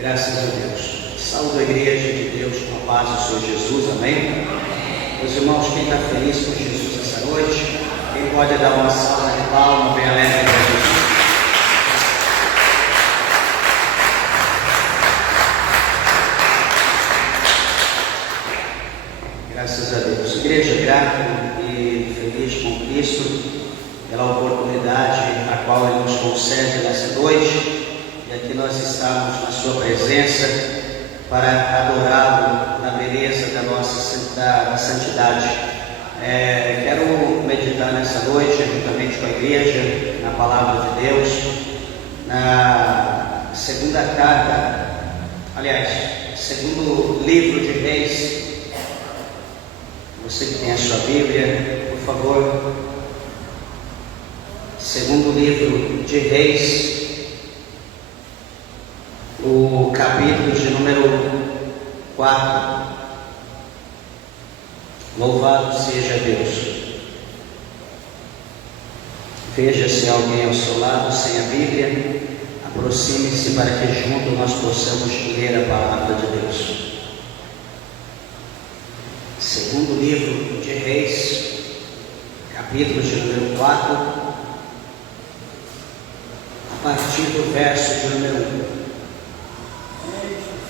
Graças a Deus. Saúde a igreja de Deus com a paz do Senhor Jesus, amém? Meus irmãos, quem está feliz com Jesus essa noite, quem pode dar uma salva de palmas bem alegre para Jesus? Graças a Deus. Igreja grata e feliz com Cristo pela oportunidade a qual Ele nos concede nessa noite. E aqui nós estamos na sua presença para adorá-lo na beleza da nossa santidade. Quero meditar nessa noite, juntamente com a igreja, na palavra de Deus, na segunda carta, segundo livro de Reis. Você que tem a sua Bíblia, por favor. Segundo livro de Reis, o capítulo de número 4. Louvado seja Deus. Veja se há alguém ao seu lado sem a Bíblia, aproxime-se para que juntos nós possamos ler a palavra de Deus. Segundo livro de Reis, capítulo de número 4, a partir do verso de número 1.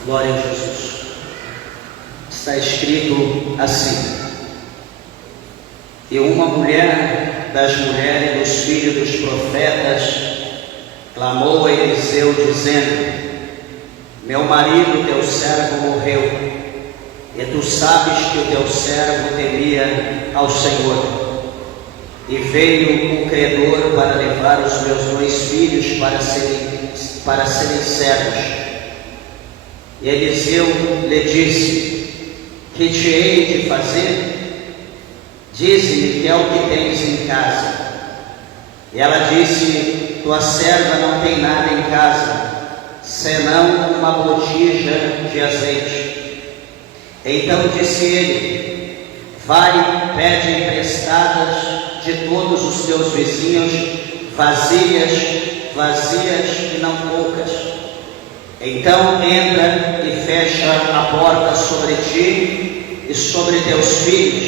Glória a Jesus. Está escrito assim: E uma mulher das mulheres dos filhos dos profetas clamou a Eliseu, dizendo: Meu marido, teu servo, morreu, e tu sabes que o teu servo temia ao Senhor. E veio o credor para levar os meus 2 filhos para serem servos. E Eliseu lhe disse: Que te hei de fazer? Dize-me que é o que tens em casa. E ela disse: Tua serva não tem nada em casa, senão uma botija de azeite. Então disse ele: Vai, pede emprestadas de todos os teus vizinhos vasilhas e não poucas. Então entra e fecha a porta sobre ti e sobre teus filhos,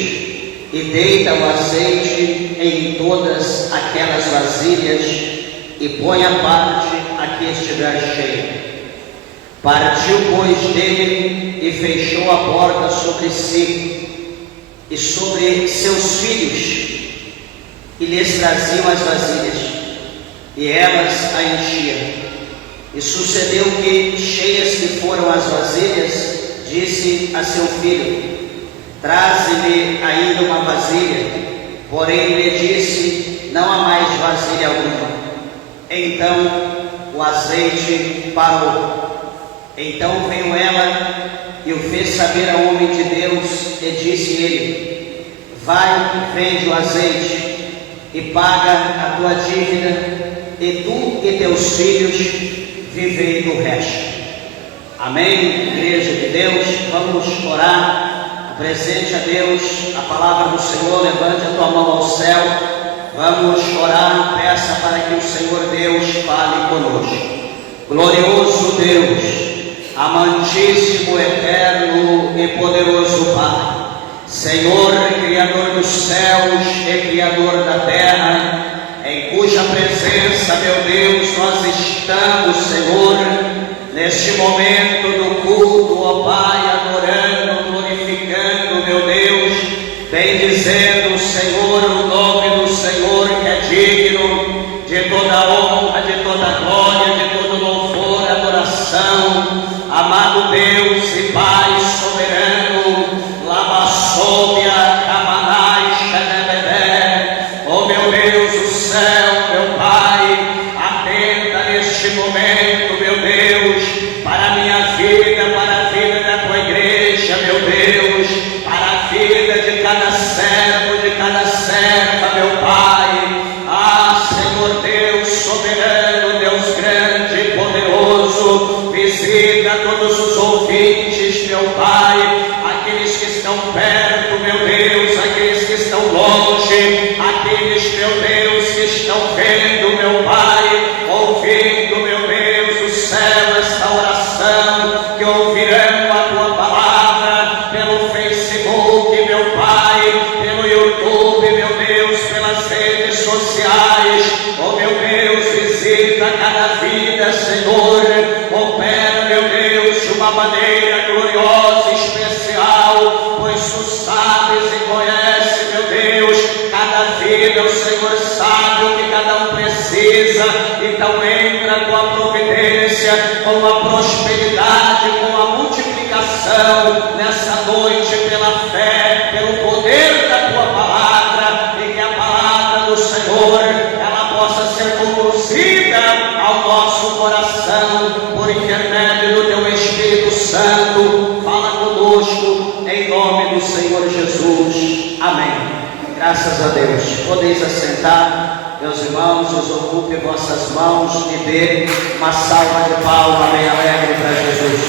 e deita o azeite em todas aquelas vasilhas, e põe a parte a que estiver cheia. Partiu, pois, dele e fechou a porta sobre si e sobre seus filhos, e lhes traziam as vasilhas, e elas a enchiam. E sucedeu que, cheias que foram as vasilhas, disse a seu filho: Traze-me ainda uma vasilha. Porém lhe disse: Não há mais vasilha alguma. Então o azeite parou. Então veio ela e o fez saber ao homem de Deus, e disse ele: Vai, vende o azeite e paga a tua dívida, e tu e teus filhos vivei do resto. Amém? Igreja de Deus, vamos orar. Apresente a Deus a palavra do Senhor. Levante a tua mão ao céu. Vamos orar. Peça para que o Senhor Deus fale conosco. Glorioso Deus, amantíssimo, eterno e poderoso Pai, Senhor, Criador dos céus e Criador da terra, em cuja presença, meu Deus, nós estamos, Senhor, neste momento do culto, ó Pai, adorando, glorificando, meu Deus, bendizendo, Senhor, o nome do Senhor, que é digno de toda honra, de toda glória, de todo louvor, adoração. Amado Deus e Pai soberano, Lamassóbia, Camanai, Xanebedé, ó meu Deus do céu, meu Pai, atenta neste momento, meu Deus, para a minha com a prosperidade, com a multiplicação nessa noite, pela fé, pelo poder da tua palavra, e que a palavra do Senhor ela possa ser conduzida ao nosso coração por intermédio do teu Espírito Santo. Fala conosco em nome do Senhor Jesus. Amém. Graças a Deus. Podeis assentar, meus irmãos, desocupe vossas mãos e dê uma salva de palmas bem alegre para Jesus.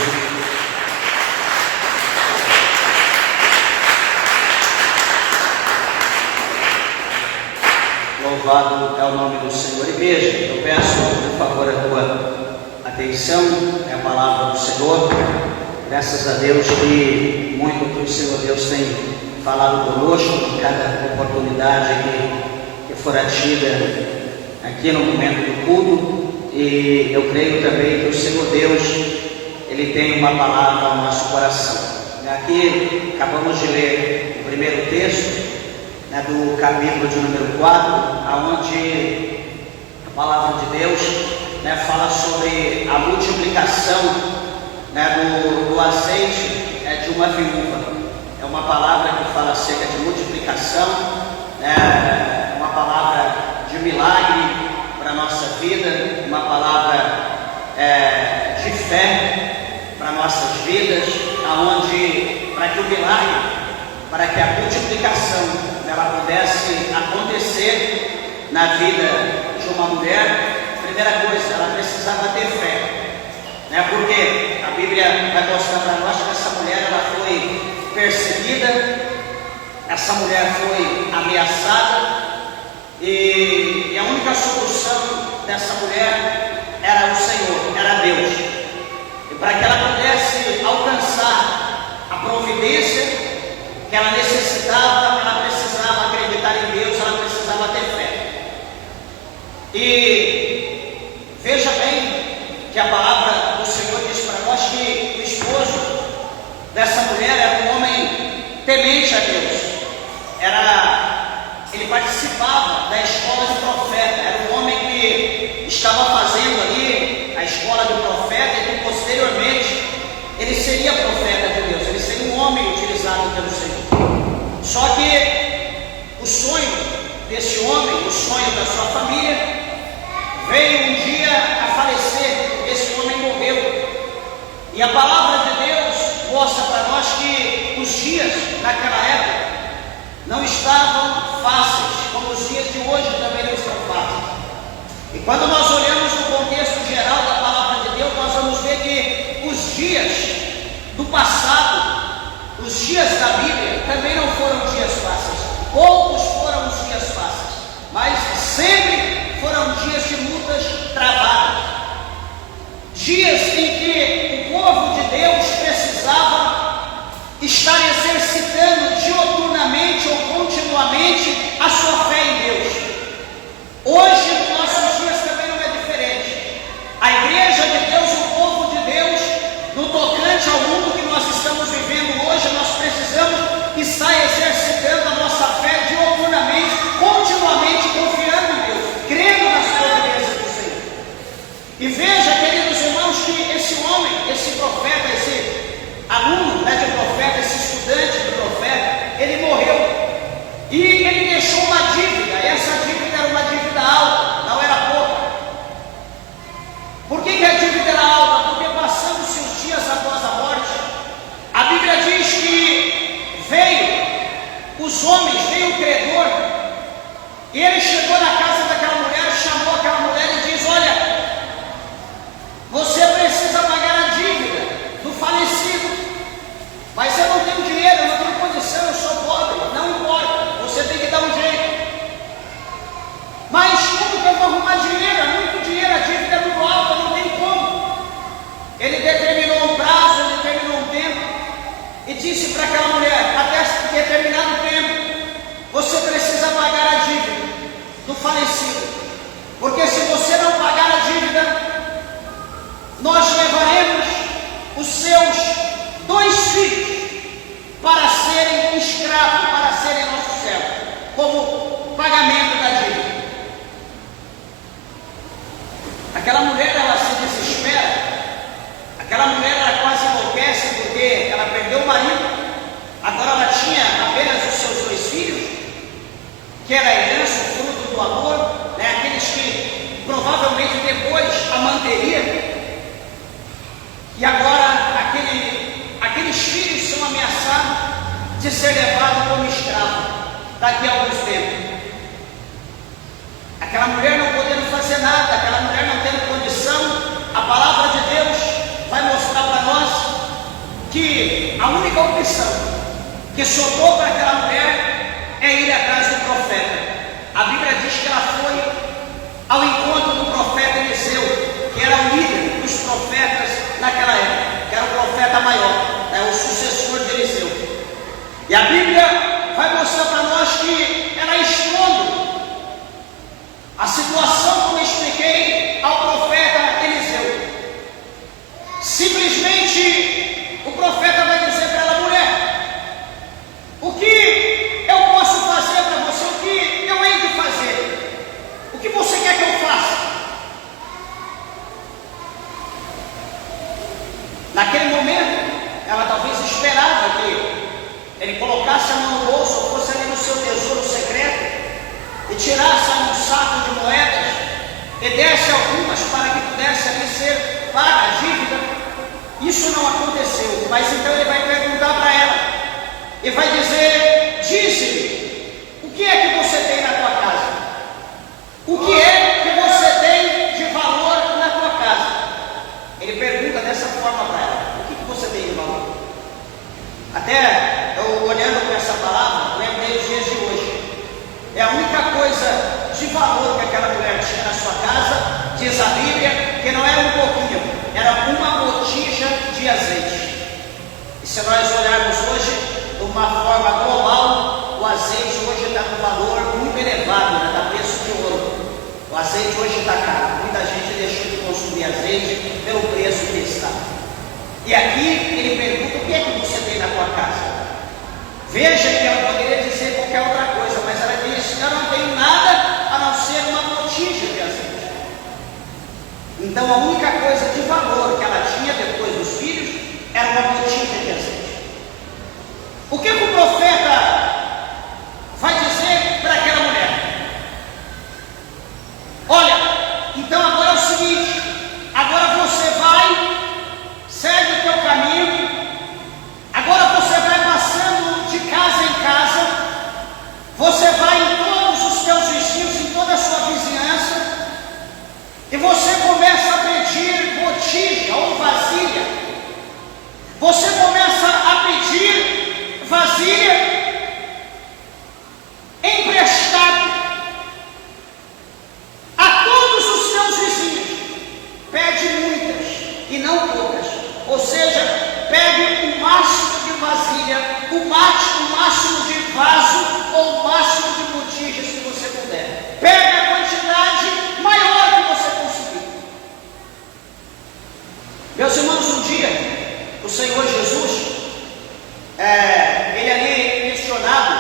Louvado é o nome do Senhor. Igreja, eu peço por favor a tua atenção, é a palavra do Senhor. Graças a Deus que muito que o Senhor Deus tem falado conosco em cada oportunidade que for atida aqui no momento do culto, e eu creio também que o Senhor Deus ele tem uma palavra ao nosso coração. Aqui acabamos de ler o primeiro texto, do capítulo de número 4, onde a palavra de Deus fala sobre a multiplicação do azeite de uma viúva. É uma palavra que fala acerca de multiplicação, uma palavra de milagre para a nossa vida, uma palavra de fé para nossas vidas, aonde para que o milagre, para que a multiplicação ela pudesse acontecer na vida de uma mulher, primeira coisa, ela precisava ter fé, porque a Bíblia vai mostrar para nós que essa mulher ela foi perseguida, essa mulher foi ameaçada, e a única solução dessa mulher era o Senhor, era Deus. E para que ela pudesse alcançar a providência que ela necessitava, ela precisava acreditar em Deus, ela precisava ter fé. E veja bem que a palavra do Senhor diz para nós que o esposo dessa mulher era um homem temente a Deus. Ele participava da escola de profeta. Era um homem que estava fazendo ali a escola do profeta e que posteriormente ele seria profeta de Deus. Ele seria um homem utilizado pelo Senhor. Só que o sonho desse homem, o sonho da sua família, veio um dia a falecer. Esse homem morreu. E a palavra de Deus mostra para nós que os dias naquela época não estavam fáceis, como os dias de hoje também não estão fáceis. E quando nós olhamos no contexto geral da palavra de Deus, nós vamos ver que os dias do passado, os dias da Bíblia, também não foram dias fáceis. Poucos foram os dias fáceis, mas sempre foram dias de lutas travadas. Dias em que o povo de Deus precisava estar exercitando dioturnamente ou continuamente a sua fé em Deus. Hoje, nos nossos dias também não é diferente. A igreja de Deus, o povo de Deus, no tocante ao mundo que nós estamos vivendo hoje, nós precisamos estar exercitando a nossa fé dioturnamente, continuamente confiando em Deus, crendo nas providências do Senhor. E veja, queridos irmãos, que esse homem, esse profeta, esse aluno de profeta, esse estudante de profeta, ele morreu. E ele deixou uma dívida. Essa dívida era uma dívida alta, não era pouca. Por que a dívida era alta? Porque passando-se os dias após a morte, a Bíblia diz que veio os homens, veio o credor, e ele chegou na casa daquela mulher, chamou aquela mulher e diz: olha, você precisa pagar a dívida do falecido, mas eu não tenho dinheiro, eu não tenho condição, eu sou pobre. Não importa, você tem que dar um jeito. Mas como que eu vou arrumar dinheiro? É muito dinheiro, a dívida é muito alta, não tem como. Ele determinou um prazo, ele determinou um tempo e disse para aquela mulher: até determinado tempo você precisa pagar a dívida do falecido, porque se você não pagar a dívida, nós levaremos os seus 2 filhos para serem escravos, para serem nossos servos, como pagamento da dívida. Aquela mulher, ela se desespera que era a herança, o fruto do amor, né? Aqueles que provavelmente depois a manteria. E agora aqueles filhos são ameaçados de ser levados como escravo daqui a alguns tempos. Aquela mulher não podendo fazer nada, aquela mulher não tendo condição, a palavra de Deus vai mostrar para nós que a única opção que sobrou para aquela mulher é ir atrás do profeta. A Bíblia diz que ela foi ao encontro do profeta Eliseu, que era o líder dos profetas naquela época, que era o profeta maior, o sucessor de Eliseu. E a Bíblia vai mostrar para nós que ela expondo a situação, como eu expliquei, ao profeta Eliseu. Simplesmente o profeta vai dizer para ela: mulher, o que eu posso fazer para você? O que eu hei de fazer? O que você quer que eu faça? Naquele momento, ela talvez esperava que ele colocasse a mão no bolso, ou fosse ali no seu tesouro secreto, e tirasse um saco de moedas, e desse algumas para que pudesse ali ser paga a dívida. Isso não aconteceu, mas então ele vai perguntar para ela, e vai dizer: dize-me, o que é que você tem na tua casa? O que é que você tem de valor na tua casa? Ele pergunta dessa forma para ela: o que você tem de valor? Até eu olhando para essa palavra, lembrei os dias de hoje. É a única coisa de valor que aquela mulher tinha na sua casa, diz a Bíblia, que não era um pouquinho, era uma botija de azeite. E se nós olharmos hoje, de uma forma global, o azeite hoje está com valor muito elevado, está preço de ouro. O azeite hoje está caro, muita gente deixou de consumir azeite pelo preço que está. E aqui ele pergunta: o que é que você tem na tua casa? Veja que ela poderia dizer qualquer outra coisa, mas ela disse: eu não tenho nada a não ser uma botija de azeite. Então a única coisa de valor que ela tinha depois dos filhos era uma botija de azeite. O que o profeta vai dizer para aquela mulher? Olha, então agora é o seguinte, agora você vai, segue o teu caminho, agora você vai passando de casa em casa, você vai em todos os teus vizinhos, em toda a sua vizinhança, e você começa a pedir botija ou vasilha, você começa a pedir vasilha emprestada a todos os teus vizinhos. Pede muitas e não poucas, ou seja, pegue o máximo de vasilha, o máximo de vaso ou o máximo de botijas que você puder. Pegue a quantidade maior que você conseguir. Meus irmãos, um dia o Senhor Jesus, ele ali questionado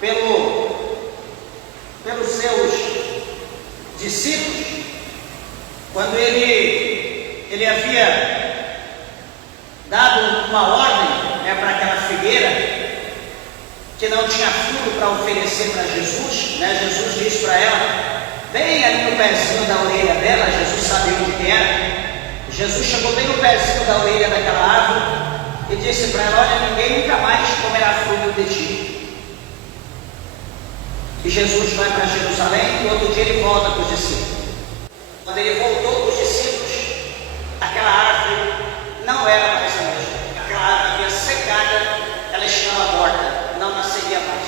pelos seus discípulos, quando ele havia dado uma ordem para aquela figueira que não tinha fruto para oferecer para Jesus, Jesus disse para ela, bem ali no pezinho da orelha dela, Jesus sabia onde que era. Jesus chegou bem no pezinho da orelha daquela árvore e disse para ela: olha, ninguém nunca mais comerá fruto de ti. E Jesus vai para Jerusalém e outro dia ele volta para os discípulos. Quando ele voltou para os discípulos, aquela árvore não era mais a mesma. Aquela árvore havia secada, ela estava morta, não nasceria mais.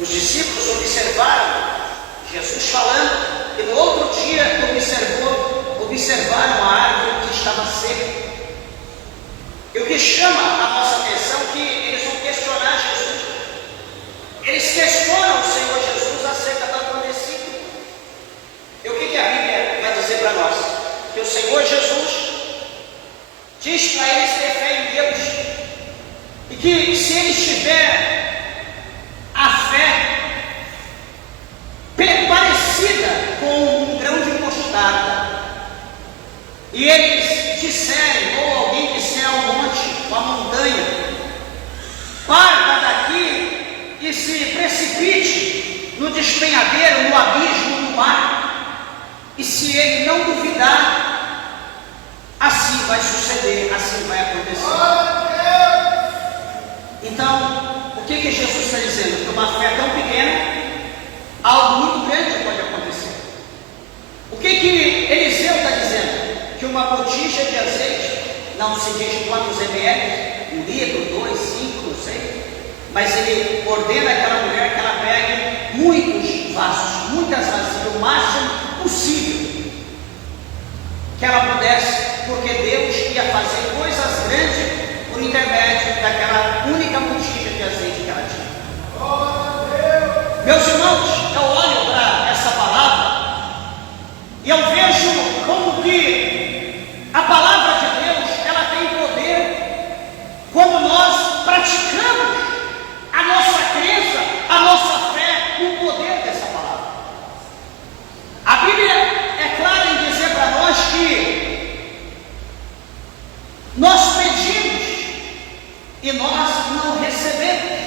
Os discípulos observaram Jesus falando e no outro dia observaram a árvore que estava seca. E o que chama a nossa atenção é que eles vão questionar Jesus. Eles questionam o Senhor Jesus acerca do acontecido. E o que a Bíblia vai dizer para nós? Que o Senhor Jesus diz para eles ter fé em Deus, e que se eles tiverem a fé parecida com um grão de mostarda, e eles disserem, ou alguém disser ao monte, à montanha, parta daqui e que se precipite no despenhadeiro, no abismo, no mar, e se ele não duvidar, assim vai suceder, assim vai acontecer. Então, o que Jesus está dizendo? Que uma fé tão pequena, algo muito grande pode acontecer. O que Eliseu está dizendo? Que uma botija de azeite, não se diz quantos ml, 1 litro, 2, 5, não sei, mas ele ordena àquela mulher que ela pegue muitos vasos, muitas vasilhas, o máximo possível que ela pudesse, porque Deus ia fazer coisas grandes por intermédio daquela única botija de azeite que ela tinha. Meus irmãos, eu olho para essa palavra e eu vejo como que a palavra de Deus, ela tem poder quando nós praticamos a nossa crença, a nossa fé no poder dessa palavra. A Bíblia é clara em dizer para nós que nós pedimos e nós não recebemos.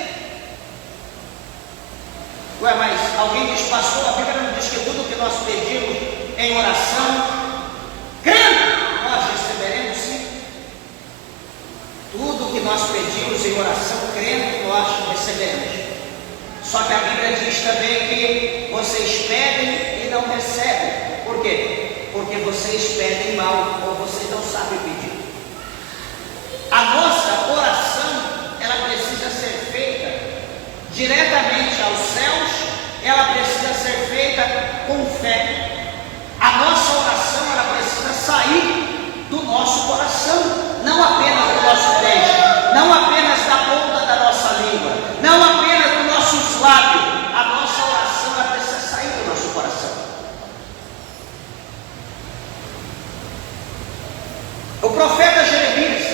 Ué, mas alguém diz, pastor, a Bíblia não diz que tudo que nós pedimos em oração, crendo, nós receberemos sim. Tudo que nós pedimos em oração, crendo, nós receberemos. Só que a Bíblia diz também que vocês pedem e não recebem. Por quê? Porque vocês pedem mal, ou vocês não sabem pedir. A nossa oração, ela precisa ser feita diretamente aos céus, ela precisa ser feita com fé. A nossa oração, ela precisa sair do nosso coração, não apenas do nosso peito, não apenas da ponta da nossa língua, não apenas dos nossos lábios. A nossa oração, ela precisa sair do nosso coração. O profeta Jeremias,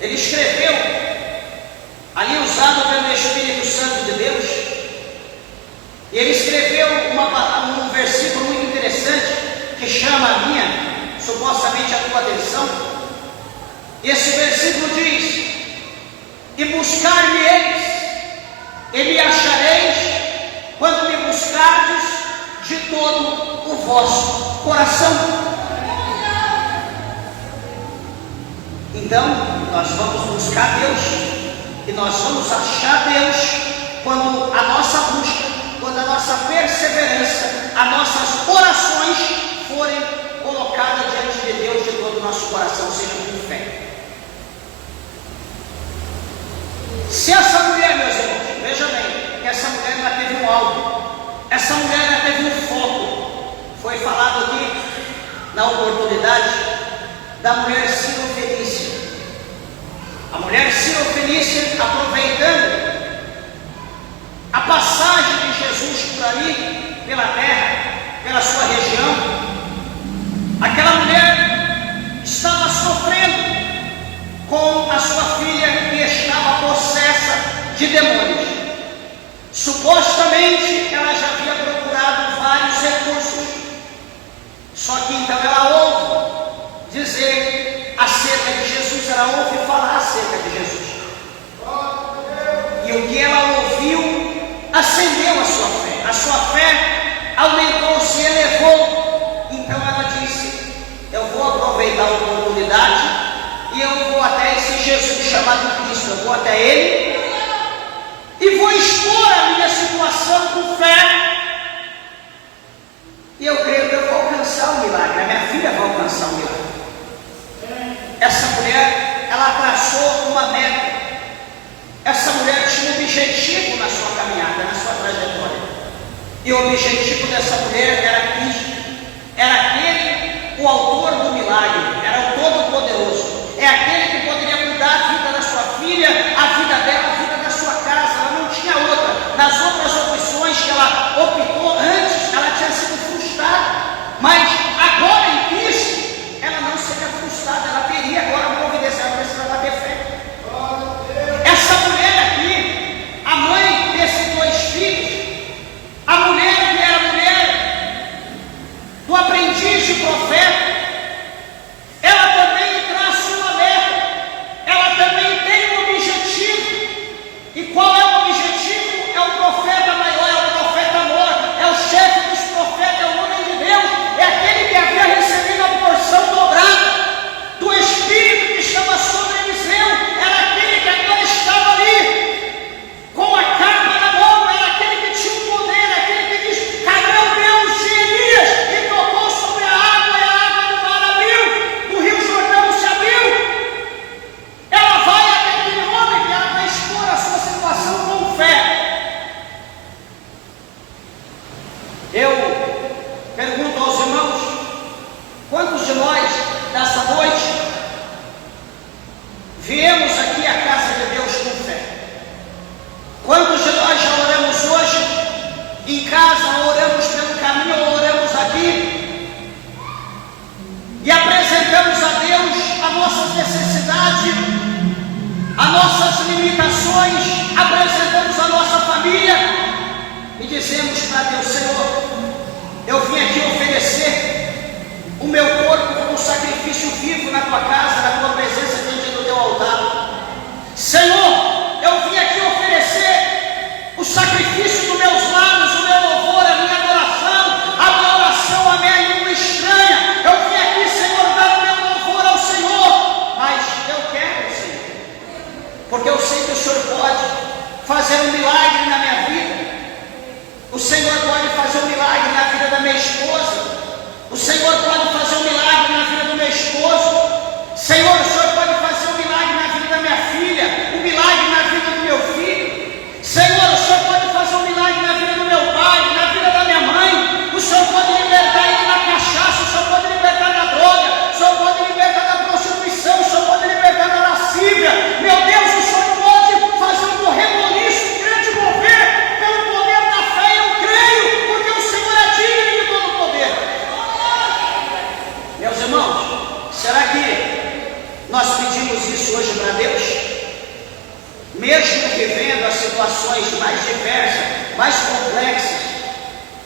ele escreveu, ali usado pelo Espírito Santo de Deus, e ele escreveu um versículo muito interessante, que chama a minha, supostamente a tua atenção. Esse versículo diz: e buscar-me-eis, e me achareis, quando me buscardes de todo o vosso coração. Então, nós vamos buscar Deus, e nós vamos achar Deus quando a nossa busca, quando a nossa perseverança, as nossas orações forem colocadas diante de Deus de todo o nosso coração, seja com fé. Se essa mulher, meus irmãos, veja bem, que essa mulher ela teve um alvo, essa mulher ela teve um foco. Foi falado aqui na oportunidade da mulher Sirofenícia. A mulher Sirofenícia, aproveitando a passagem de Jesus por ali, pela terra, pela sua região, aquela mulher estava sofrendo com a sua filha que estava possessa de demônios. Supostamente ela já havia procurado vários recursos, só que então ela ouve dizer acerca de Jesus, ela ouve falar acerca de Jesus, e o que ela ouviu acendeu a sua fé aumentou, se elevou. Então ela disse: eu vou aproveitar a oportunidade e eu vou até esse Jesus chamado Cristo, eu vou até Ele e vou expor a minha situação com fé, e eu creio que eu vou alcançar o milagre, a minha filha vai alcançar o milagre. Essa mulher, ela traçou uma meta. Essa mulher tinha um objetivo na sua caminhada, na sua trajetória, e o objetivo dessa mulher era Cristo, era aquele, o autor do milagre, era o Todo-Poderoso, é aquele que poderia mudar a vida da sua filha, a vida dela, a vida da sua casa. Ela não tinha outra. Nas outras opções que ela optou antes, ela tinha sido frustrada, mas agora em Cristo, ela não seria frustrada, ela teria agora uma providência, ela precisava ter fé. Essa mulher aqui, a mãe desses 2 filhos, a mulher que era mulher nossas necessidades, as nossas limitações, apresentamos a nossa família e dizemos para Deus: Senhor, eu vim aqui oferecer o meu corpo como sacrifício vivo na tua casa, na tua presença, diante do teu altar. Senhor, eu vim aqui oferecer o sacrifício dos meus lábios, o meu louvor, a minha oração, a minha língua estranha. Eu vim aqui, Senhor, dar o meu louvor ao Senhor, mas eu quero, Senhor, porque eu sei que o Senhor pode fazer um milagre na minha vida. O Senhor pode fazer um milagre na vida da minha esposa. O Senhor pode fazer um milagre na vida do meu esposo. Senhor, o Senhor pode fazer um milagre na vida da minha filha, um milagre na vida do meu filho. Senhor, o Senhor pode fazer um milagre na vida do meu pai, na vida da minha mãe. O Senhor pode libertar ele da cachaça, o Senhor pode libertar da droga, o Senhor pode libertar da prostituição, o Senhor pode libertar da lascívia. Meu Deus, o Senhor pode fazer um reboliço, um grande mover pelo poder da fé. Eu creio, porque o Senhor é digno de todo o poder. Meus irmãos, será que nós pedimos isso hoje para Deus? Mesmo vivendo as situações mais diversas, mais complexas,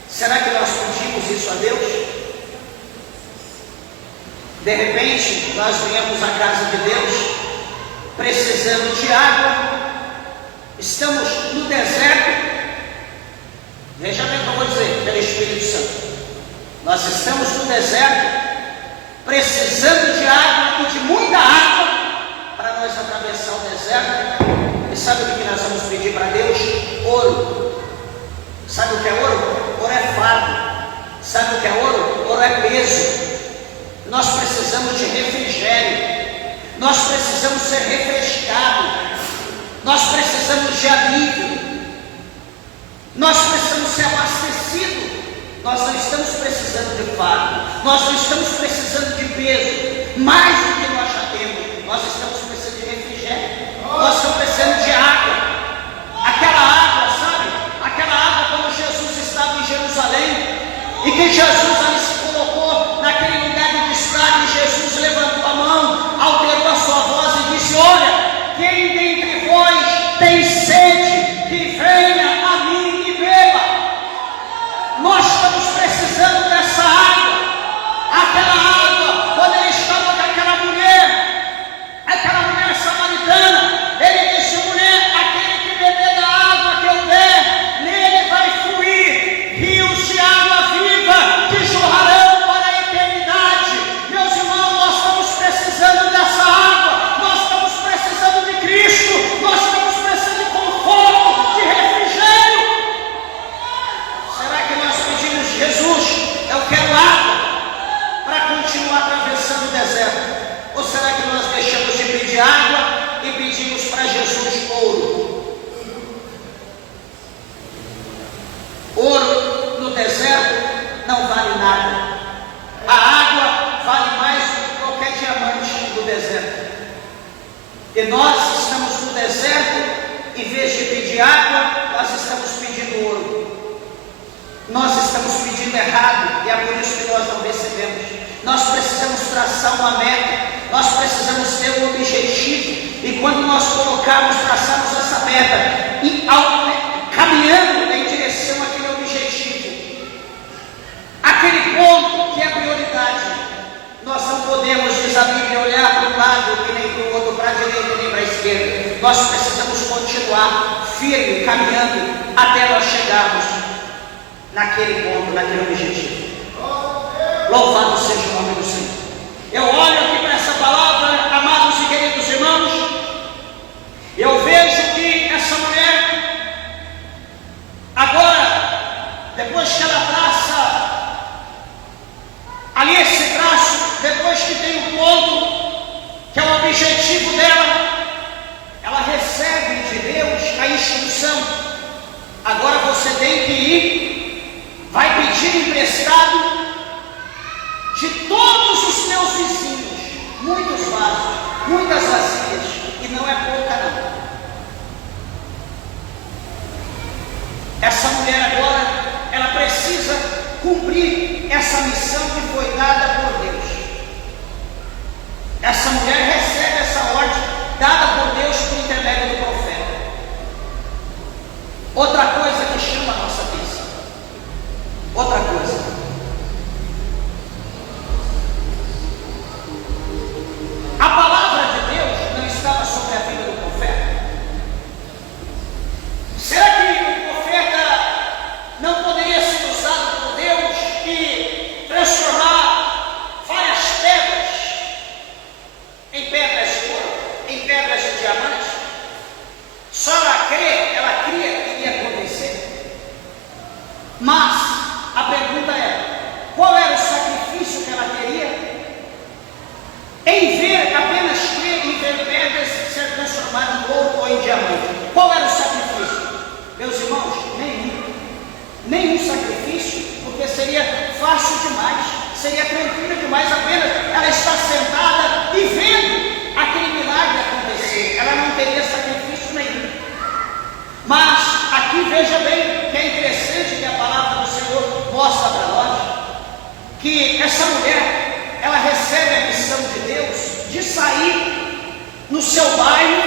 será que nós pedimos isso a Deus? De repente, nós viemos à casa de Deus, precisando de água, estamos no deserto. Veja bem o que eu vou dizer, pelo Espírito Santo. Nós estamos no deserto, precisando de água e de muita água para nós atravessar o deserto. E sabe o que nós vamos pedir para Deus? Ouro. Sabe o que é ouro? Ouro é fardo. Sabe o que é ouro? Ouro é peso. Nós precisamos de refrigério. Nós precisamos ser refrescados. Nós precisamos de alívio. Nós precisamos ser abastecidos. Nós não estamos precisando de fardo. Nós não estamos precisando de peso. Mais do que nós já temos. Nós estamos precisando de refrigério. Nós estamos precisando de água. Aquela água, sabe? Aquela água quando Jesus estava em Jerusalém. E que Jesus ali se colocou naquele lugar de destaque. E Jesus levantou a mão, alterou a sua voz e disse: olha, quem dentre vós tem sede, que venha a mim e beba. Nós estamos precisando dessa água. Aquela água, quando ele estava com aquela mulher samaritana, ele disse: mulher, aquele que beber da água que eu der, nele vai fluir rios de água viva que jorrarão para a eternidade. Meus irmãos, nós estamos precisando dessa água. Nós estamos precisando de Cristo. Nós estamos precisando de conforto, de refrigério. Será que nós pedimos: Jesus, eu quero água para continuar atravessando o deserto? Ou será que nós deixamos de pedir água e pedimos para Jesus ouro? Ouro no deserto não vale nada. A água vale mais do que qualquer diamante do deserto. E nós estamos no deserto, em vez de pedir água, nós estamos pedindo ouro. Nós estamos pedindo errado, e é por isso que nós não recebemos. Nós precisamos traçar uma meta, nós precisamos ter um objetivo, e quando nós traçarmos essa meta, e caminhando em direção àquele objetivo, aquele ponto que é a prioridade, nós não podemos desabrir e olhar para um lado e nem para o outro, para a direita e nem para a esquerda. Nós precisamos continuar firme, caminhando, até nós chegarmos naquele ponto, naquele objetivo. Louvado seja o nome do Senhor. Eu olho aqui para essa palavra, amados e queridos irmãos, eu vejo que essa mulher, agora, depois que ela traça ali esse traço, depois que tem o ponto, que é o objetivo dela, ela recebe de Deus a instrução: agora você tem que ir, vai pedir emprestado de todos os teus vizinhos. dada por Deus por intermédio do profeta. Outra coisa que chama a nossa atenção. Outra coisa. A palavra de Deus não estava sobre a vida do profeta. Será que o profeta não poderia ser usado por Deus e transformar várias pedras em pedras de ouro, em pedras de diamante? Só ela cria que iria acontecer. Mas a pergunta é: qual era o sacrifício que ela teria em ver, apenas crer em ver pedras ser transformadas em ouro ou em diamante? Qual era o sacrifício? Meus irmãos, nenhum sacrifício, porque seria fácil demais, seria tranquilo demais apenas ela estar sentada e vendo aquele milagre acontecer. Ela não teria sacrifício nenhum. Mas aqui veja bem que é interessante que a palavra do Senhor mostra para nós que essa mulher, ela recebe a missão de Deus de sair no seu bairro,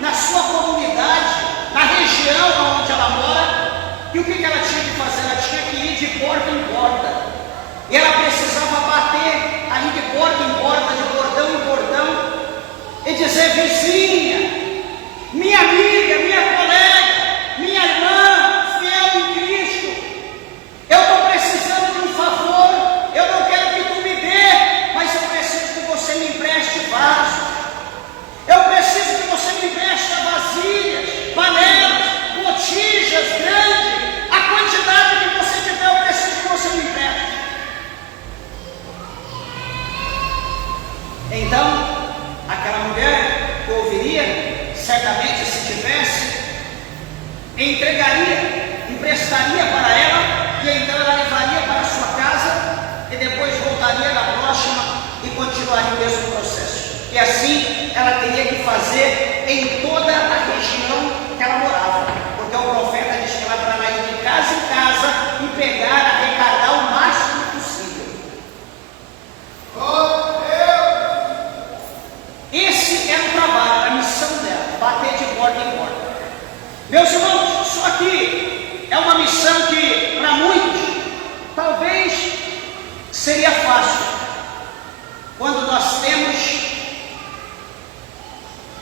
na sua comunidade, na região onde ela mora. E o que ela tinha que fazer? Ela tinha que ir de porta em porta. E ela precisava bater ali de porta em porta, de portão em portão, e dizer: vizinha, minha amiga, minha colega, minha irmã, fiel em Cristo, eu estou precisando de um favor. Eu não quero que tu me dê, mas eu preciso que você me empreste vasos. Eu preciso que você me empreste vasilhas, panelas, botijas grandes. A quantidade que você tiver, eu preciso que você me empreste. Então, aquela mulher que ouviria, certamente, se tivesse, entregaria, emprestaria para ela, e então ela levaria para a sua casa, e depois voltaria na próxima e continuaria o mesmo processo. E assim ela teria que fazer em toda a região que ela morava, porque o profeta diz que ela para ir de casa em casa e pegar, arrecadar o máximo possível. Esse era o trabalho, a missão dela, bater de porta em porta. Meus irmãos, só que é uma missão que para muitos talvez seria fácil, quando nós temos,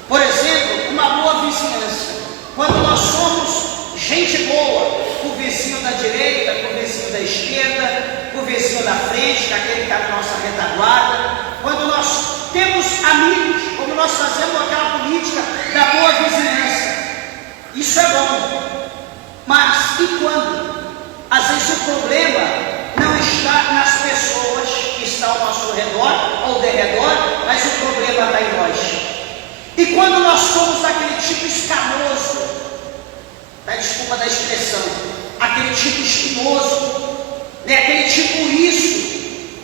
por exemplo, uma boa vizinhança. Quando nós somos gente boa, com o vizinho da direita, com o vizinho da esquerda, com o vizinho da frente, aquele que está na nossa retaguarda. Quando nós temos amigos, como nós fazemos aquela política da boa vizinhança. Isso é bom. Mas e quando? Às vezes o problema não está nas pessoas que estão ao nosso redor ou derredor, mas o problema está em nós. E quando nós somos aquele tipo escamoso, desculpa da expressão, aquele tipo espinhoso, aquele tipo liso,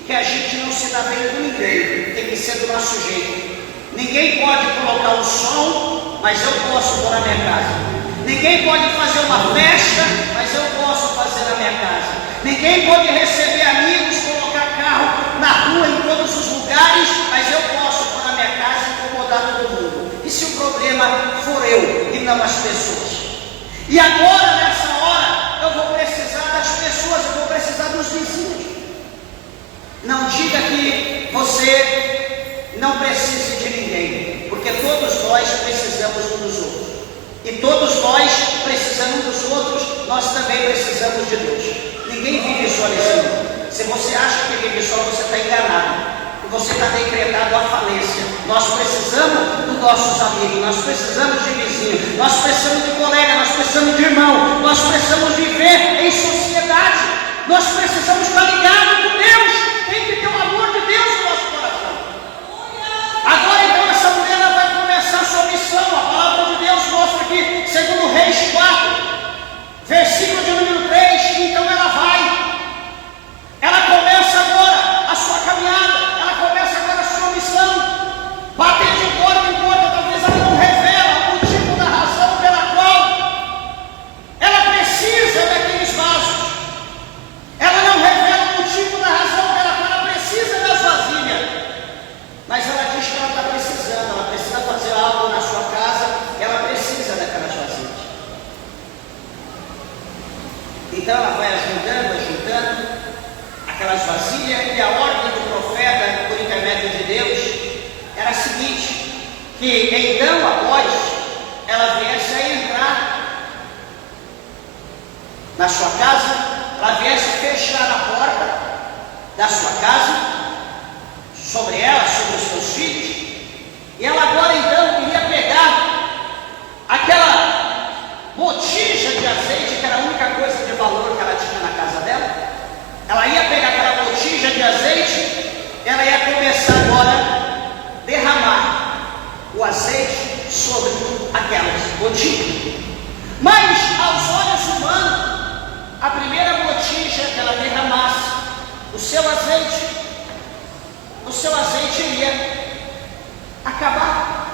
que a gente não se dá bem com ninguém, tem que ser do nosso jeito. Ninguém pode colocar o som, mas eu posso pôr na minha casa. Ninguém pode fazer uma festa, mas eu posso fazer na minha casa. Ninguém pode receber amigos, colocar carro na rua, em todos os lugares, mas eu posso pôr na minha casa e incomodar todo mundo. E se o problema for eu e não as pessoas? E agora, nessa hora, eu vou precisar das pessoas, eu vou precisar dos vizinhos. Não diga que você não precise de ninguém, porque todos nós precisamos uns dos outros. E todos nós, precisando uns dos outros, nós também precisamos de Deus. Ninguém vive só nesse mundo. Se você acha que vive só, você está enganado. Você está decretado a falência. Nós precisamos dos nossos amigos, nós precisamos de vizinhos, nós precisamos de colega, nós precisamos de irmão, nós precisamos viver em sociedade, nós precisamos estar ligados com Deus. Tem que ter o amor de Deus no nosso coração. Agora então essa mulher ela vai começar a sua missão. A palavra de Deus mostra aqui, segundo Reis 4, versículo de número 3, então ela começa agora a sua caminhada. Bater de porta em porta, talvez ela não revela o motivo da razão pela qual ela precisa daqueles vasos. Ela não revela o motivo da razão pela qual ela precisa vasilhas, e a ordem do profeta, por intermédio de Deus, era a seguinte: que então, após ela viesse a entrar na sua casa, ela viesse fechar a porta da sua casa, sobre ela, sobre os seus filhos, e ela agora então iria pegar aquela botija de azeite, que era a única coisa de valor que ela tinha na casa dela. Ela ia pegar aquela botija de azeite, ela ia começar agora a derramar o azeite sobre aquelas botijas. Mas aos olhos humanos, a primeira botija que ela derramasse, o seu azeite iria acabar.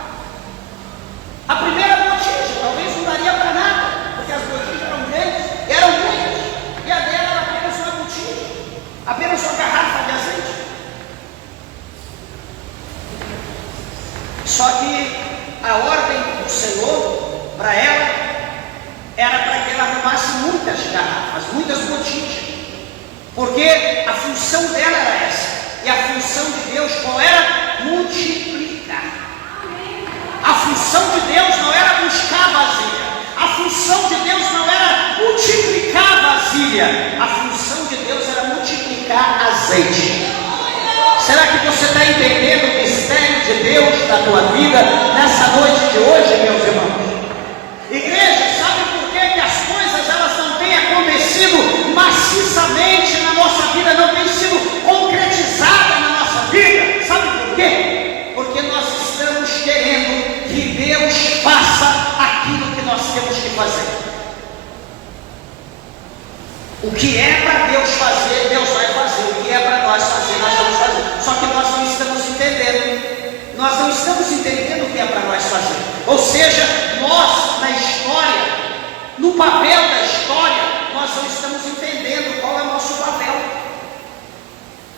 A primeira botija talvez não daria para nada, porque as botijas eram grandes, eram muitas, e a dela era apenas uma botija, apenas uma garrafa de azeite. Só que a ordem do Senhor para ela era para que ela arrumasse muitas garrafas, muitas botijas, porque a função dela era essa. E a função de Deus qual era? Multiplicar. A função de Deus não era buscar vasilha. A função de Deus não era multiplicar vasilha. A função de Deus era multiplicar azeite. Será que você está entendendo o mistério de Deus na tua vida nessa noite de hoje, meus irmãos? Igreja, sabe por que as coisas elas não têm acontecido maciçamente na nossa vida, não têm sido concretizadas na nossa vida? Sabe por quê? Porque nós estamos querendo que Deus faça aquilo que nós temos que fazer. O que é para Deus fazer, Deus vai fazer. O que é para nós fazer, nós vamos fazer. Só que nós não estamos entendendo. Nós não estamos entendendo o que é para nós fazer. Ou seja, nós na história, no papel da história, nós não estamos entendendo qual é o nosso papel.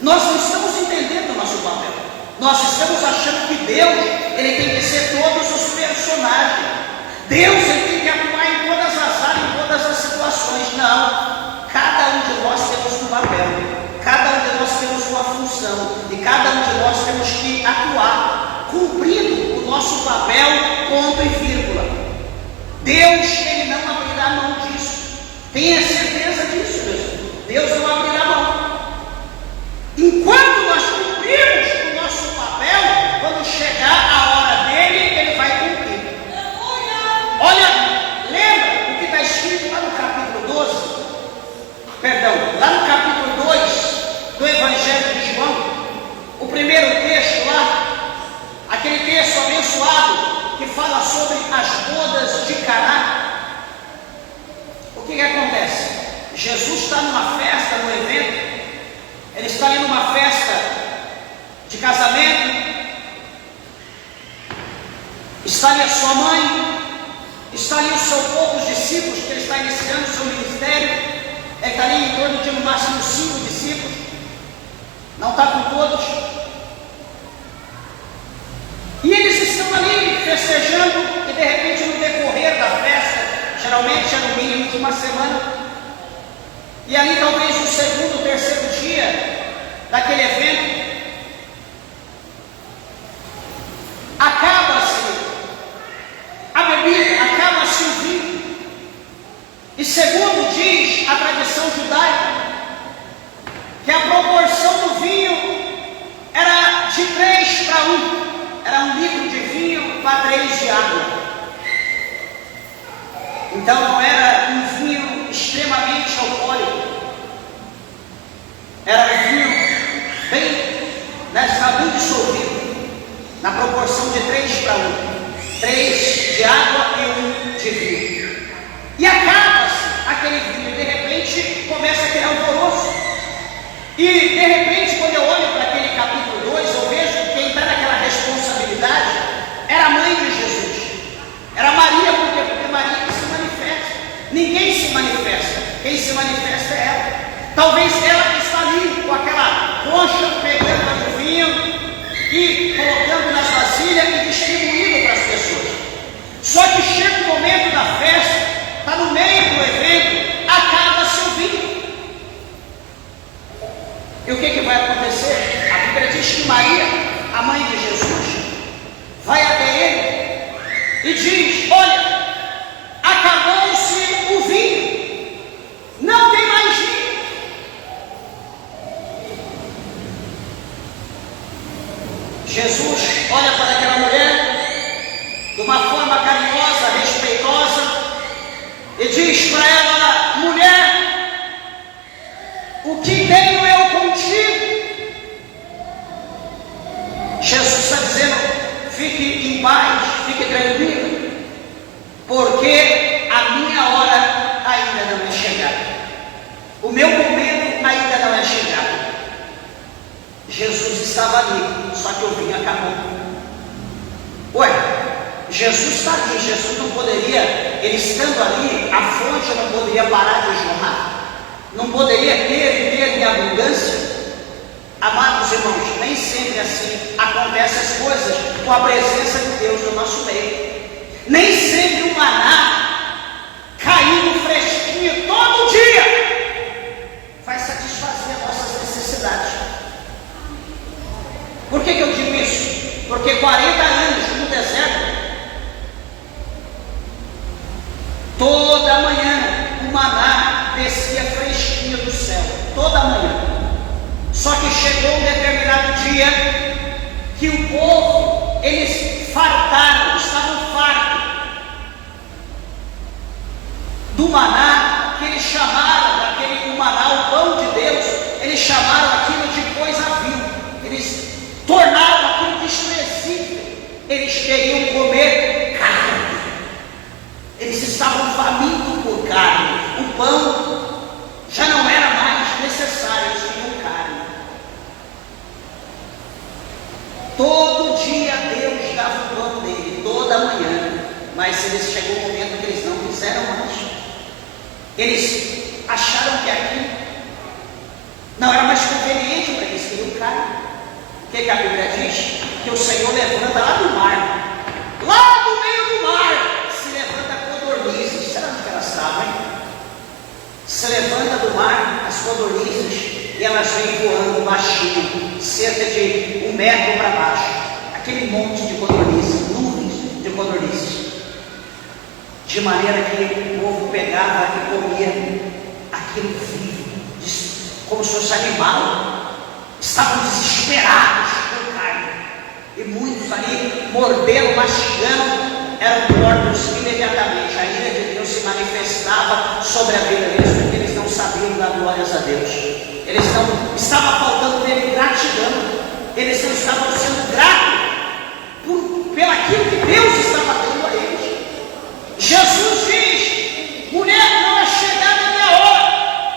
Nós não estamos entendendo o nosso papel. Nós estamos achando que Deus, ele tem que ser todos os personagens. Deus, ele tem que atuar em todas as áreas, em todas as situações. Não. Cada um de nós temos um papel. Cada um de nós temos uma função. E cada um de nós temos que atuar, cumprindo o nosso papel, ponto e vírgula. Deus, ele não abrirá mão disso. Tenha certeza disso, Deus. Deus não abrirá mão. Enquanto nós cumprirmos o nosso papel, quando chegar a hora dele, ele vai cumprir. Olha, lembra o que está escrito lá no capítulo 12? Perdão, lá no capítulo 2 do Evangelho de João, o primeiro texto lá, aquele texto abençoado que fala sobre as bodas de Caná. O que acontece? Jesus está numa festa, num evento, ele está ali numa festa de casamento, está ali a sua mãe, está ali o seu povo, os discípulos, que ele está iniciando o seu ministério. Ele está ali em torno de no máximo 5 discípulos, não está com todos, e eles estão ali festejando, e de repente no decorrer da festa, geralmente é no mínimo de uma semana, e ali talvez no segundo, terceiro dia daquele evento, acaba-se a bebida, acaba-se o vinho. E segundo diz a tradição judaica, que a proporção do vinho era de 3 para 1. Era 1 litro de vinho para 3 de água. Então não era um vinho extremamente alcoólico. Era um vinho bem, bem dissolvido, na proporção de 3 para 1. 3 de água e 1 de vinho. E acaba-se aquele vinho, de repente começa aquele alvoroço. E de repente, quando eu olho para aquele capítulo 2, eu vejo que quem está naquela responsabilidade era a mãe de Jesus. Era Maria, porque Maria que se manifesta. Ninguém se manifesta, quem se manifesta é ela. Talvez ela que está ali com aquela concha, pegando o vinho e colocando nas vasilhas e distribuindo para as pessoas. Só que chega o momento da festa, está no meio do evento, acaba-se o vinho. E o que vai acontecer? A Bíblia diz que Maria, a mãe de Jesus, vai até ele e diz: olha, acabou-se o vinho, não tem mais vinho. Jesus olha para aquela mulher de uma forma carinhosa, respeitosa, e diz para ela: mulher, o que tenho eu contigo? Jesus está dizendo: fique em paz, fique tranquilo, porque a minha hora ainda não é chegada, o meu momento ainda não é chegado. Jesus estava ali, só que o vinho acabou. Ué, Jesus está ali, Jesus não poderia, ele estando ali, a fonte não poderia parar de jorrar, não poderia ter em abundância. Amados irmãos, nem sempre assim acontecem as coisas com a presença de Deus no nosso meio. Nem sempre o maná caindo fresquinho todo dia vai satisfazer as nossas necessidades. Por que eu digo isso? Porque 40 anos no deserto, toda manhã o maná descia fresquinho do céu, toda manhã. Só que chegou um determinado dia que o povo, eles fartaram, estavam fartos do maná, que eles chamaram daquele maná, o pão de Deus, eles chamaram aquilo de coisa vil, eles tornaram aquilo desprezível. Eles queriam comer carne, eles estavam famintos por carne, o pão já não era mais necessário, eles queriam carne. Todo dia Deus dava o pão dele, toda manhã, mas eles chegou um momento que eles não quiseram mais. Eles acharam que aquilo não era mais conveniente para eles, queriam carne. O que a Bíblia diz? Que o Senhor levanta lá do mar, lá no meio do mar, se levanta codornizes. Será onde elas estavam, hein? Se levanta do mar as codornizes e elas vêm voando baixinho, cerca de 1 metro para baixo. Aquele monte de codornizes, nuvens de codornizes. De maneira que o povo pegava e comia aquilo vivo, como se fosse animal. Estavam desesperados por carne, e muitos ali mordendo, mastigando, eram mortos imediatamente. A ira de Deus se manifestava sobre a vida deles, porque eles não sabiam dar glórias a Deus. Eles não estavam faltando dele gratidão, eles não estavam sendo gratos pelaquilo que Deus estava dando a eles. Jesus diz: mulher, não é chegada a minha hora.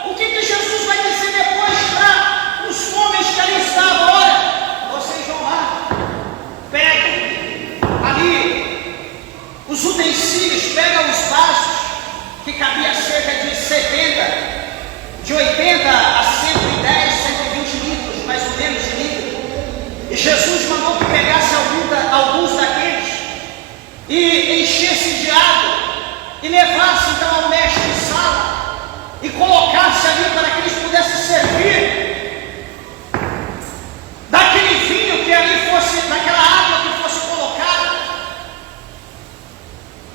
O que Jesus vai dizer depois para os homens que ali estavam? Olha, vocês vão lá, pegam ali os utensílios, pegam os vasos, que cabia cerca de 70, de 80 a 110, 120 litros, mais ou menos, de litro. E Jesus mandou que pegasse alguns daqueles e enchesse de água e levasse então ao mestre de sala e colocasse ali para que eles pudessem servir daquele vinho que ali fosse, daquela água que fosse colocada.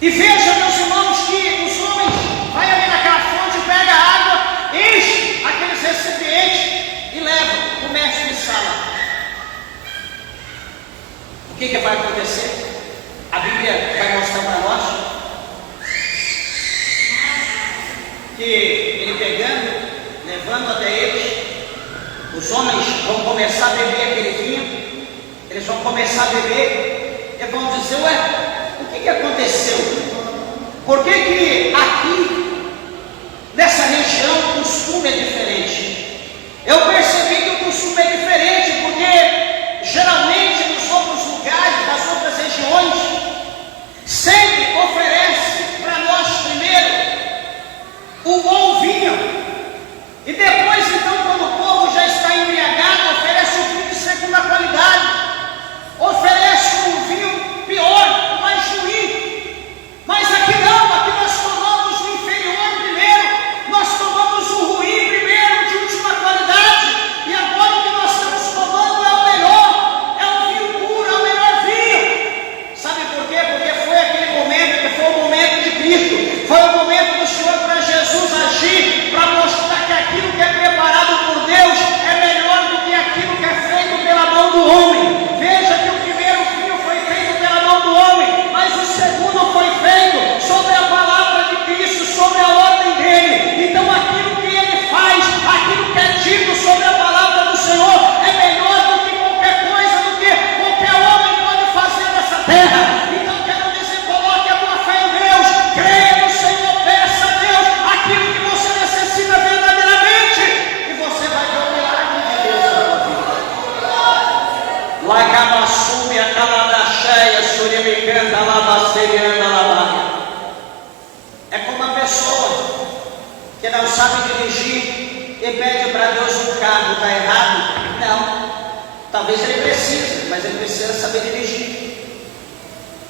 E veja, meus irmãos, que os homens vai ali naquela fonte, pega a água, enche aqueles recipientes e leva o mestre de sala. O que vai acontecer? A Bíblia vai mostrar para nós que ele pegando, levando até eles, os homens vão começar a beber aquele vinho, eles vão começar a beber e vão dizer: ué, o que aconteceu? Por que aqui, nessa região, o costume é diferente? Eu percebi que o costume é diferente, porque geralmente nos outros lugares, nas outras regiões, sempre oferece para nós primeiro um bom vinho, e depois então, quando o povo já está embriagado, oferece um vinho de segunda qualidade, oferece um vinho pior, o mais ruim. Mas aqui não, aqui nós tomamos o inferior primeiro, nós tomamos o ruim primeiro, de última qualidade. Ele pede para Deus um carro, está errado? Não. Talvez ele precise, mas ele precisa saber dirigir.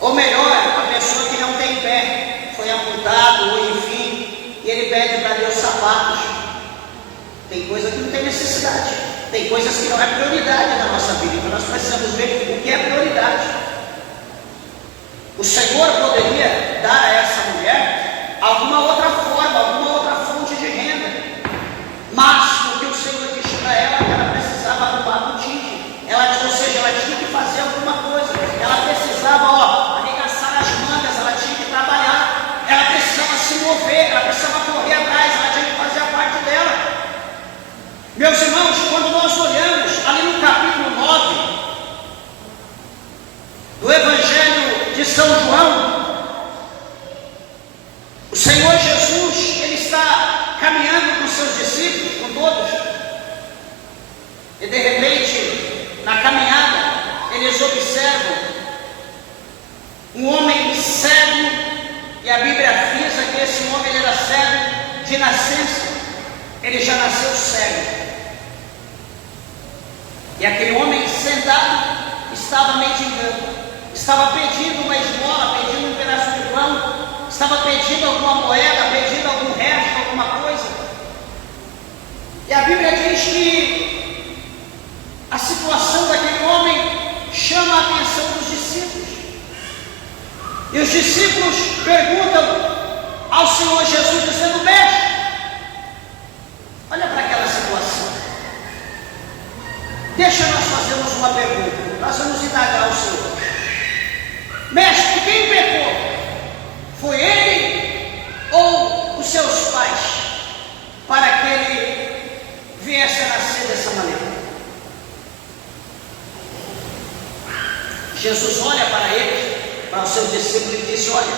Ou melhor, a pessoa que não tem pé, foi amputado, ou enfim, e ele pede para Deus sapatos. Tem coisa que não tem necessidade, tem coisas que não é prioridade na nossa vida, então nós precisamos ver o que é prioridade. O Senhor poderia dar a essa mulher alguma outra forma, alguma outra fonte de renda, mas o que o Senhor disse para ela, que ela precisava arrumar um tigre. Ou seja, ela tinha que fazer alguma coisa, ela precisava arregaçar as mangas, ela tinha que trabalhar, ela precisava se mover, ela precisava correr atrás, ela tinha que fazer a parte dela. Meus irmãos, quando nós olhamos ali no capítulo 9 do Evangelho de São João, o Senhor Jesus, ele está caminhando com os seus discípulos, com todos, e de repente, na caminhada, eles observam um homem cego, e a Bíblia frisa que esse homem ele era cego de nascença, ele já nasceu cego. E aquele homem sentado estava mendigando, estava pedindo uma esmola, pedindo um pedaço de pão, estava pedindo alguma moeda, pedindo algum resto, alguma coisa. E a Bíblia diz que a situação daquele homem chama a atenção dos discípulos. E os discípulos perguntam ao Senhor Jesus, dizendo: Mestre, olha para aquela situação. Deixa nós fazermos uma pergunta. Nós vamos indagar ao Senhor. Mestre, quem pecou? Foi ele ou os seus pais? Para que ele viesse a nascer dessa maneira. Jesus olha para eles, para os seus discípulos, e disse: olha,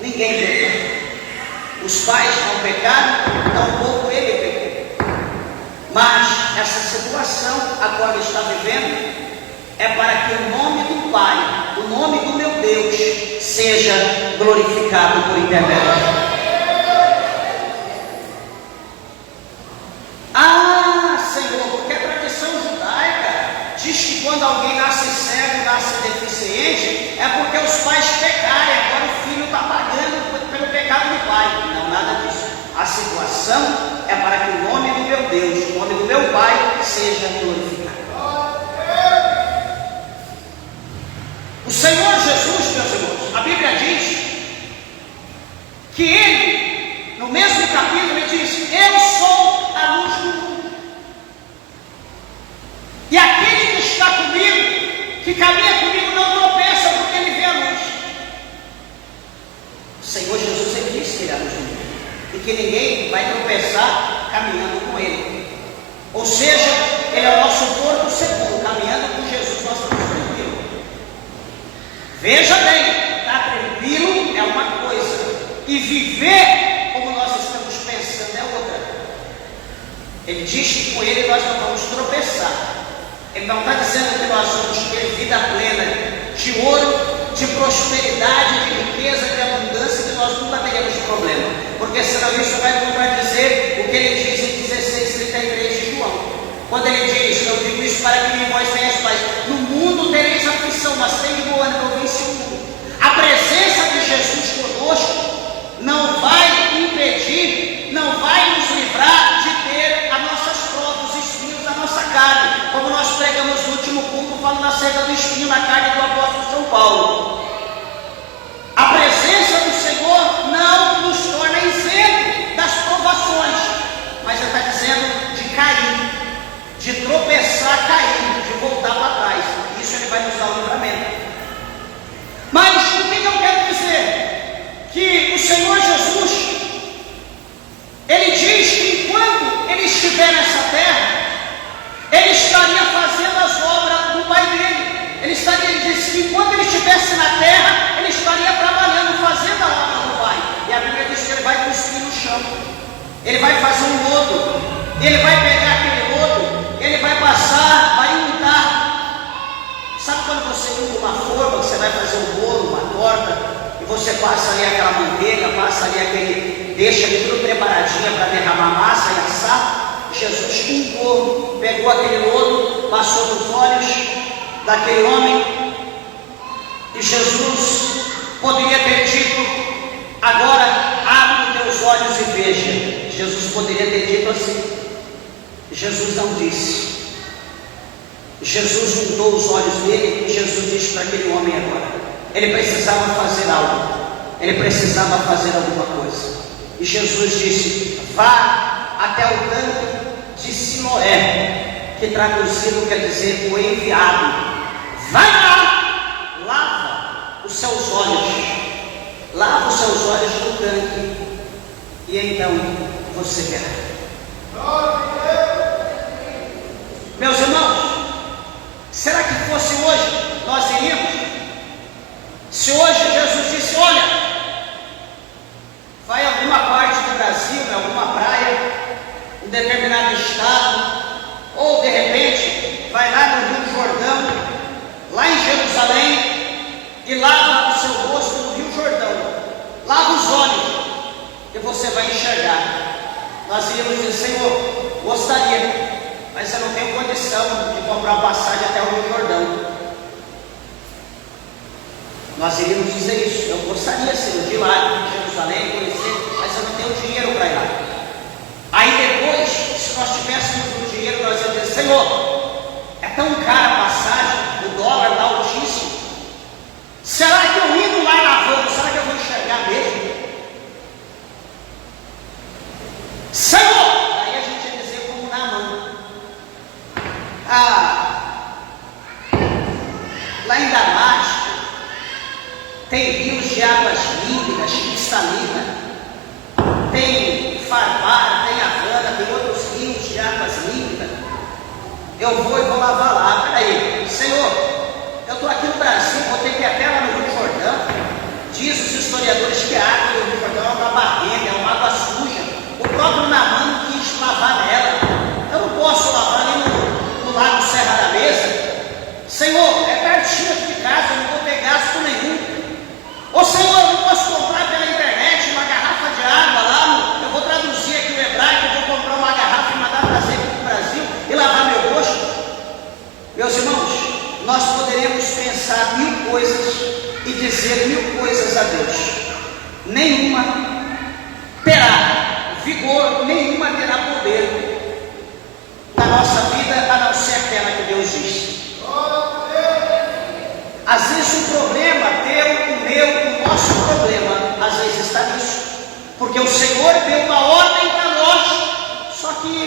ninguém pecou. Os pais não pecaram, tampouco ele pecou. Mas essa situação a qual ele está vivendo é para que o nome do Pai, o nome do meu Deus, seja glorificado por intermédio. Senhor, porque a tradição judaica diz que quando alguém nasce cego, nasce deficiente, é porque os pais pecaram e agora o filho está pagando pelo pecado do pai. Não, nada disso. A situação é para que o nome do meu Deus, o nome do meu Pai, seja glorificado. O Senhor Jesus, meus irmãos, a Bíblia diz que ele, no mesmo capítulo, ele diz: eu sou a luz do mundo. E aquele que está comigo, que caminha comigo, não tropeça porque ele vê a luz. O Senhor Jesus, ele disse que ele é a luz do mundo, e que ninguém vai tropeçar caminhando com ele. Ou seja, ele é o nosso porto seguro. Caminhando com Jesus, nós estamos tranquilos. Veja bem, estar tranquilo é uma coisa, e viver como nós estamos pensando é outra. Ele diz que com ele nós não vamos tropeçar. Ele não está dizendo que nós vamos ter vida plena, de ouro, de prosperidade, de riqueza, de abundância, que nós nunca teremos problema. Porque senão isso vai contradizer o que ele diz em 16:33 de João. Quando ele diz: eu digo isso para que em vós tenhais paz. No mundo tereis aflição, mas tem de bom ânimo, eu venci o mundo. A presença de Jesus conosco não vai impedir, não vai nos livrar de ter as nossas provas, os espinhos da nossa carne. Como nós pregamos no último culto, falando acerca do espinho na carne do apóstolo São Paulo. A presença do Senhor não nos torna isento das provações, mas ele está dizendo de cair, de tropeçar caindo, de voltar para trás. Isso ele vai nos dar o livramento. Mas o que eu quero dizer? Que o Senhor Jesus, ele diz que enquanto ele estiver nessa terra, ele estaria fazendo as obras do Pai dele. Ele disse que enquanto ele estivesse na terra, ele estaria trabalhando, fazendo a obra do Pai. E a Bíblia diz que ele vai cuspir no chão. Ele vai fazer um lodo. Ele vai pegar aquele lodo, ele vai passar, vai untar. Sabe quando você unta uma forma, você vai fazer um bolo, uma torta, e você passa ali aquela manteiga, passa ali aquele, deixa ali tudo preparadinho para derramar massa e assar. Jesus limpou, pegou aquele lodo, passou nos olhos daquele homem, e Jesus poderia ter dito: agora abre os teus olhos e veja. Jesus poderia ter dito assim. Jesus não disse. Jesus mudou os olhos dele e Jesus disse para aquele homem agora. Ele precisava fazer algo. Ele precisava fazer alguma coisa. E Jesus disse: vá até o tanque de Siloé, que traduzido quer dizer o enviado. Vai lá, lava os seus olhos. Lava os seus olhos no tanque e então você verá. Meus irmãos, será que fosse hoje nós iríamos? Se hoje Jesus disse: olha, vai a alguma parte do Brasil, em alguma praia, em determinado estado, ou de repente vai lá no Rio Jordão, lá em Jerusalém, e lava o seu rosto no Rio Jordão, lava os olhos, e você vai enxergar. Nós iríamos dizer: Senhor, gostaria, mas eu não tenho condição de comprar uma passagem até o Rio Jordão. Nós iríamos dizer isso: eu gostaria, Senhor, de ir lá em Jerusalém, conhecer, mas eu não tenho dinheiro para ir lá. Aí depois, se nós tivéssemos o dinheiro, nós íamos dizer: Senhor, é tão cara a passagem, o dólar está altíssimo. Será que eu indo lá lavando, será que eu vou enxergar mesmo? Senhor! Aí a gente ia dizer como Naamã. Lá em Damasco tem rios de águas límpidas, cristalinas, tem Farpar, tem Havana, tem outros rios de águas límpidas. Eu vou e vou lavar lá. Peraí, Senhor, eu estou aqui no Brasil, vou ter que ir até lá no Rio Jordão. Diz os historiadores que a água do Rio Jordão é uma barrenta, é uma água suja. O próprio Naamã não quis lavar nela. Eu não posso lavar ali no Lago Serra da Mesa. Senhor, é pertinho aqui de casa, eu não vou ter gasto nenhum. Ô Senhor, eu não posso comprar pela internet uma garrafa de água lá, eu vou traduzir aqui o hebraico, eu vou comprar uma garrafa e mandar trazer aqui para o Brasil e lavar meu rosto. Meus irmãos, nós poderemos pensar 1000 coisas e dizer 1000 coisas a Deus. Nenhuma terá vigor, nenhuma terá poder na nossa vida, a não ser aquela que Deus diz. Às vezes o problema teu, o meu, o nosso problema, às vezes está nisso, porque o Senhor deu uma ordem para nós, só que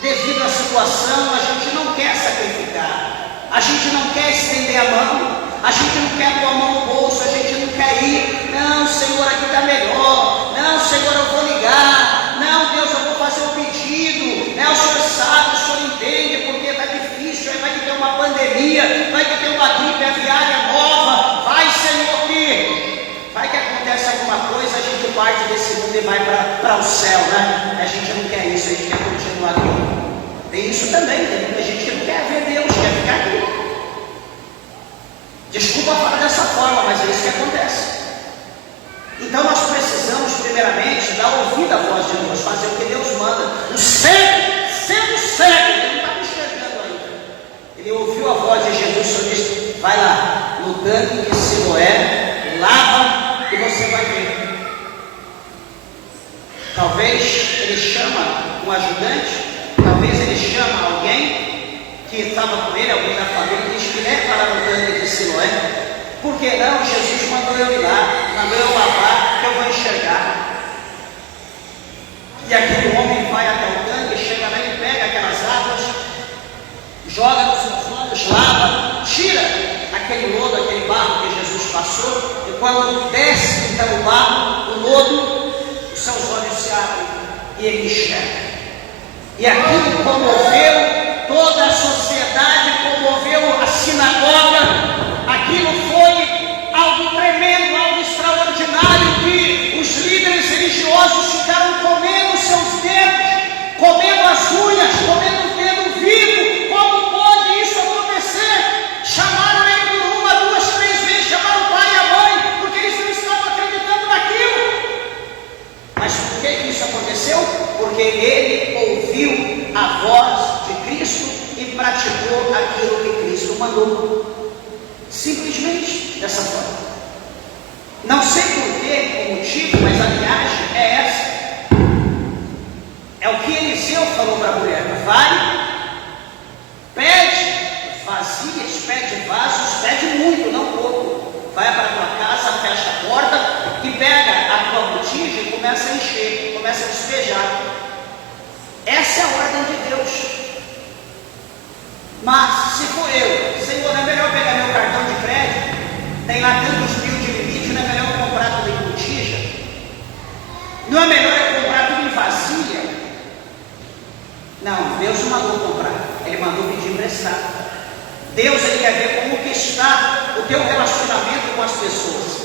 devido à situação a gente não quer sacrificar, a gente não quer estender a mão, a gente não quer pôr a mão no bolso, a gente não quer ir. Não, Senhor, aqui está melhor. Não, Senhor, eu vou ligar. Não, Deus, eu vou fazer um pedido. O Senhor sabe, o Senhor entende, porque está difícil, vai que tem uma pandemia, vai que tem uma gripe aviária nova. Vai, Senhor, que vai que acontece alguma coisa, a gente parte desse mundo e vai para o céu, né? A gente não quer isso, a gente quer continuar aqui. Tem isso também, tem muita gente que não quer ver Deus, quer ficar aqui. Desculpa falar dessa forma, mas é isso que acontece. Então nós precisamos primeiramente dar ouvido à voz de Deus, fazer o que Deus manda. O cego, sendo cego, ele não está enxergando ainda. Ele ouviu a voz de Jesus, o Senhor disse: vai lá no tanque de Siloé, lava e você vai ver. Talvez ele chama um ajudante, talvez ele chama alguém que estava com ele, alguém da família, que diz que leva para no tanque de Siloé. Por que não? Jesus mandou eu ir lá, mandou eu lavar, que eu vou enxergar. E aquele homem vai até o tanque, chega lá e pega aquelas águas, joga nos seus olhos, lava, tira aquele lodo, aquele barro que Jesus passou, e quando desce então o barro, o lodo, os seus olhos se abrem e ele enxerga. E aquilo comoveu toda a sociedade, comoveu a sinagoga. Aquilo foi algo tremendo, algo extraordinário, que os líderes religiosos ficaram comendo seus dedos, comendo as unhas, comendo o dedo vivo. Como pode isso acontecer? Chamaram ele por 1, 2, 3 vezes, chamaram o pai e a mãe, porque eles não estavam acreditando naquilo. Mas por que isso aconteceu? Porque ele mandou. Simplesmente dessa forma. Não sei porquê, o motivo, mas a viagem é essa. É o que Eliseu falou para a mulher: vai, pede vasilhas, pede vasos, pede muito, não pouco. Vai para a tua casa, fecha a porta e pega a tua botija e começa a encher, começa a despejar. Essa é a ordem de Deus. Mas se for eu, Senhor, não é melhor pegar meu cartão de crédito? Tem lá tantos mil de limite, não é melhor eu comprar tudo em botija? Não é melhor eu comprar tudo em vasilha? Não, Deus não mandou comprar, Ele mandou pedir emprestado. Deus, Ele quer ver como que está o teu relacionamento com as pessoas.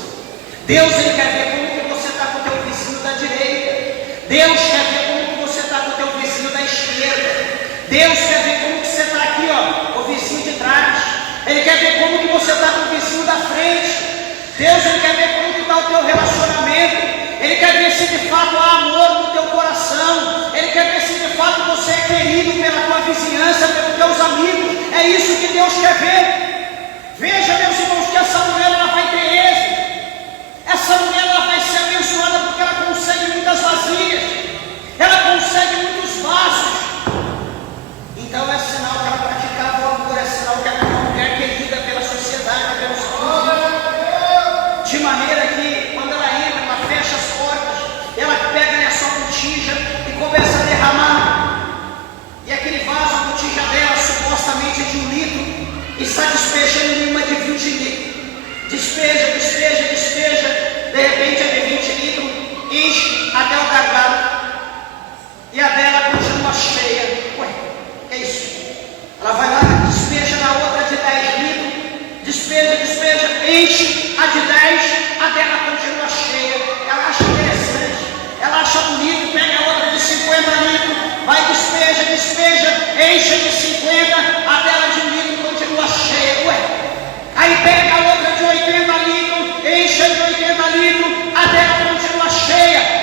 Deus, Ele quer ver como que você está com o teu vizinho da direita. Deus quer ver como que você está com o teu vizinho da esquerda. Deus quer ver como que você está aqui, ó, o vizinho de trás. Ele quer ver como que você está com o vizinho da frente. Deus, Ele quer ver como que está o teu relacionamento. Ele quer ver se de fato há amor no teu coração. Ele quer ver se de fato você é querido pela tua vizinhança, pelos teus amigos. É isso que Deus quer ver. Veja, meus irmãos, que essa mulher ela vai ter êxito. Essa mulher ela vai ser abençoada porque ela consegue muitas vasilhas. Ela consegue muitos vasos. Então é sinal que ela praticava o amor, é sinal que ela era uma mulher querida pela sociedade, pelos filhos. De maneira que quando ela entra, ela fecha as portas, ela pega a sua botija e começa a derramar. E aquele vaso, a botija dela, supostamente é de 1 litro, está despejando em uma de 20 litros. Despeja, despeja, despeja. De repente é de 20 litros, enche até o gargalo. E a dela continua cheia. Ué, que é isso? Ela vai lá, despeja na outra de 10 litros, despeja, despeja, enche a de 10, a dela continua cheia. Ela acha interessante, ela acha bonito, pega a outra de 50 litros, vai, despeja, despeja, enche de 50, a dela de 1 litro continua cheia. Ué, aí pega a outra de 80 litros, enche de 80 litros, a dela continua cheia.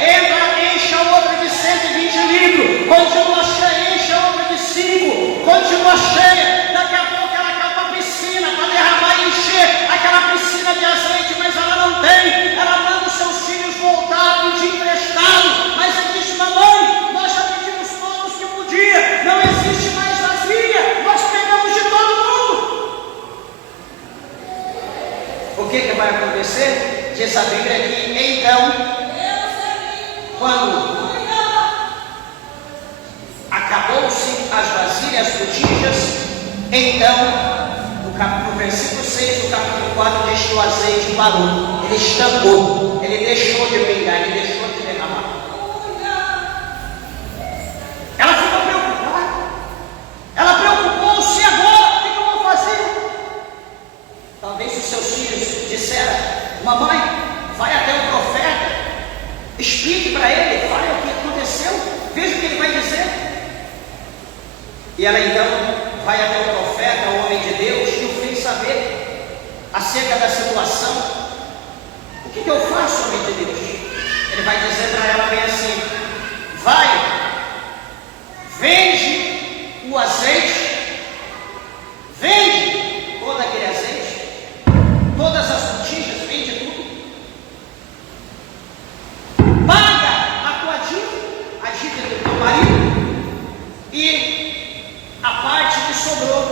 Enche a outra de 120 litros, continua cheia, enche a outra de 5, continua cheia. Daqui a pouco ela quer uma piscina para derramar e encher aquela piscina de azeite, mas ela não tem. Ela manda os seus filhos voltar, pedir emprestado, mas ela diz: mamãe, nós já pedimos todos que podia, não existe mais vasilha, nós pegamos de todo mundo. O que vai acontecer? Diz a Bíblia aqui: então, quando acabou-se as vasilhas, as botijas, então, no versículo 6 do capítulo 4, diz que o azeite parou, ele estancou, ele deixou de pingar, ele deixou de derramar. Ela ficou preocupada, ela preocupou-se: agora, o que eu vou fazer? Talvez os seus filhos disseram: mamãe, vai até o profeta, explique para ele, fale o que aconteceu, veja o que ele vai dizer. E ela então vai até o profeta, o homem de Deus, e o fez saber acerca da situação. O que eu faço, homem de Deus? Ele vai dizer para ela bem assim: vai, vende o azeite, vende todo aquele azeite, todas as botijas, vende tudo, paga a tua dívida, a dívida do teu marido, e a parte que sobrou,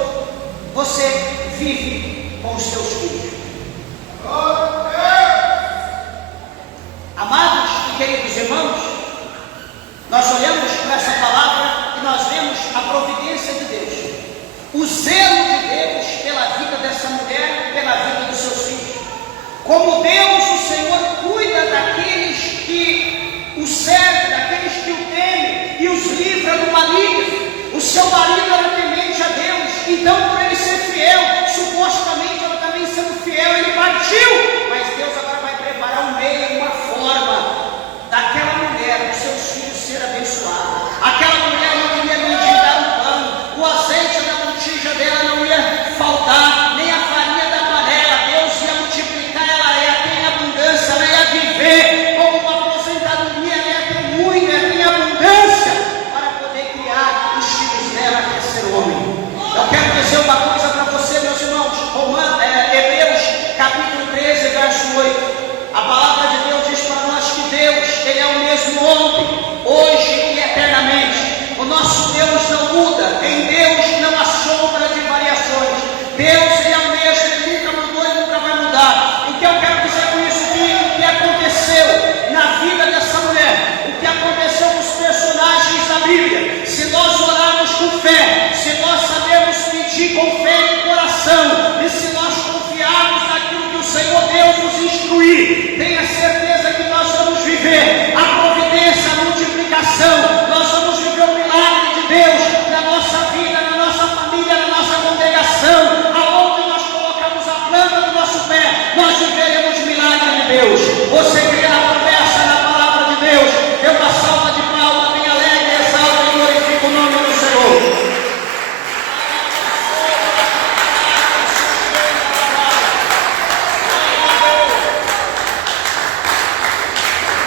você vive com os seus filhos. Amados e queridos irmãos, nós olhamos para essa palavra e nós vemos a providência de Deus, o zelo de Deus pela vida dessa mulher, pela vida dos seus filhos. Como Deus, o Senhor, cuida daqueles que o servem, daqueles que o temem e os livra do maligno. O seu marido era temente a Deus, então por ele ser fiel, supostamente ela também sendo fiel, ele partiu. Mas Deus agora vai preparar um meio, uma forma daquela mulher, dos seus filhos ser abençoados. Aquela mulher não ia mendigar o pão, o azeite da botija dela não ia faltar, nem a farinha da panela. Deus ia multiplicar, ela ia ter em abundância, ela ia viver como uma aposentadoria, ela ia ter muito, ela ia ter em abundância para poder criar os filhos dela. filhos.